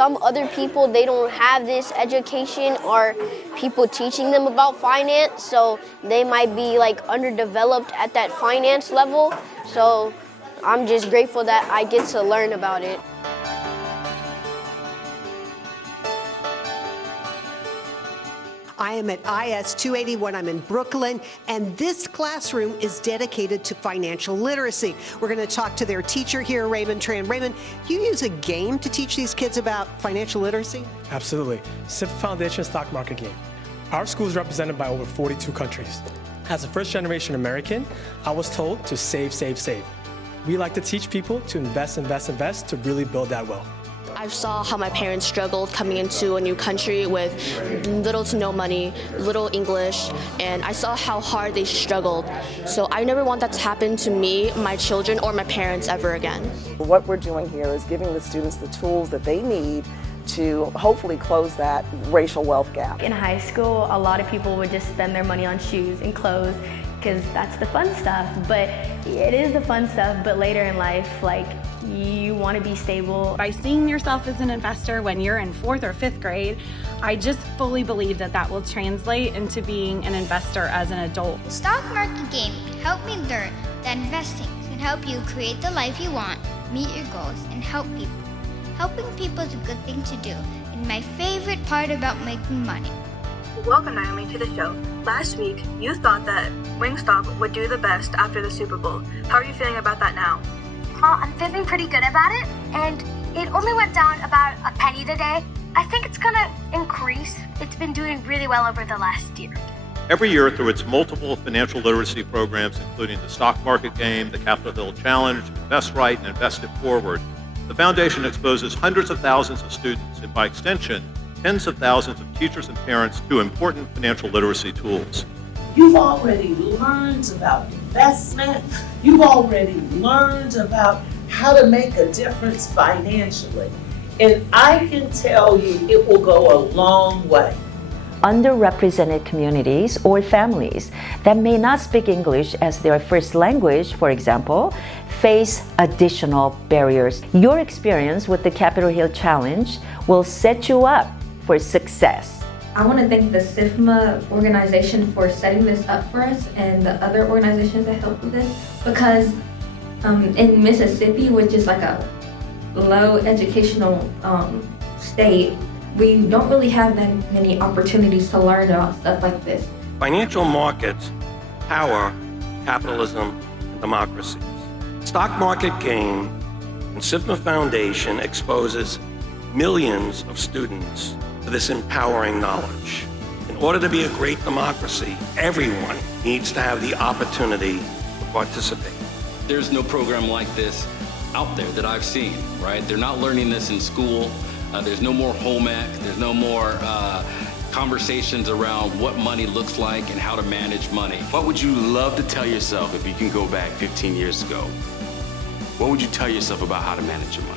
some other people, they don't have this education or people teaching them about finance, so they might be like underdeveloped at that finance level. So I'm just grateful that I get to learn about it. I am at IS 281. I'm in Brooklyn, and this classroom is dedicated to financial literacy. We're going to talk to their teacher here, Raymond Tran. Raymond, you use a game to teach these kids about financial literacy? Absolutely. SIPA Foundation Stock Market Game. Our school is represented by over 42 countries. As a first-generation American, I was told to save, save, save. We like to teach people to invest, invest, invest to really build that wealth. I saw how my parents struggled coming into a new country with little to no money, little English, and I saw how hard they struggled. So I never want that to happen to me, my children, or my parents ever again. What we're doing here is giving the students the tools that they need to hopefully close that racial wealth gap. In high school, a lot of people would just spend their money on shoes and clothes because that's the fun stuff, but it is the fun stuff, but later in life, like, you want to be stable. By seeing yourself as an investor when you're in 4th or 5th grade, I just fully believe that that will translate into being an investor as an adult. The stock market game helped me learn that investing can help you create the life you want, meet your goals, and help people. Helping people is a good thing to do, and my favorite part about making money. Welcome, Naomi, to the show. Last week, you thought that Wingstop would do the best after the Super Bowl. How are you feeling about that now? I'm feeling pretty good about it, and it only went down about a penny today. I think it's gonna increase. It's been doing really well over the last year. Every year, through its multiple financial literacy programs, including the Stock Market Game, the Capitol Hill Challenge, Invest Right, and Invest It Forward, the Foundation exposes hundreds of thousands of students, and by extension, tens of thousands of teachers and parents to important financial literacy tools. You've already learned about investment. You've already learned about how to make a difference financially. And I can tell you it will go a long way. Underrepresented communities or families that may not speak English as their first language, for example, face additional barriers. Your experience with the Capitol Hill Challenge will set you up for success. I want to thank the SIFMA organization for setting this up for us and the other organizations that helped with this, because in Mississippi, which is like a low educational state, we don't really have that many opportunities to learn about stuff like this. Financial markets power capitalism and democracies. Stock Market Game and SIFMA Foundation exposes millions of students to this empowering knowledge. In order to be a great democracy, everyone needs to have the opportunity to participate. There's no program like this out there that I've seen, right? They're not learning this in school. There's no more home ec. There's no more conversations around what money looks like and how to manage money. What would you love to tell yourself if you can go back 15 years ago? What would you tell yourself about how to manage your money?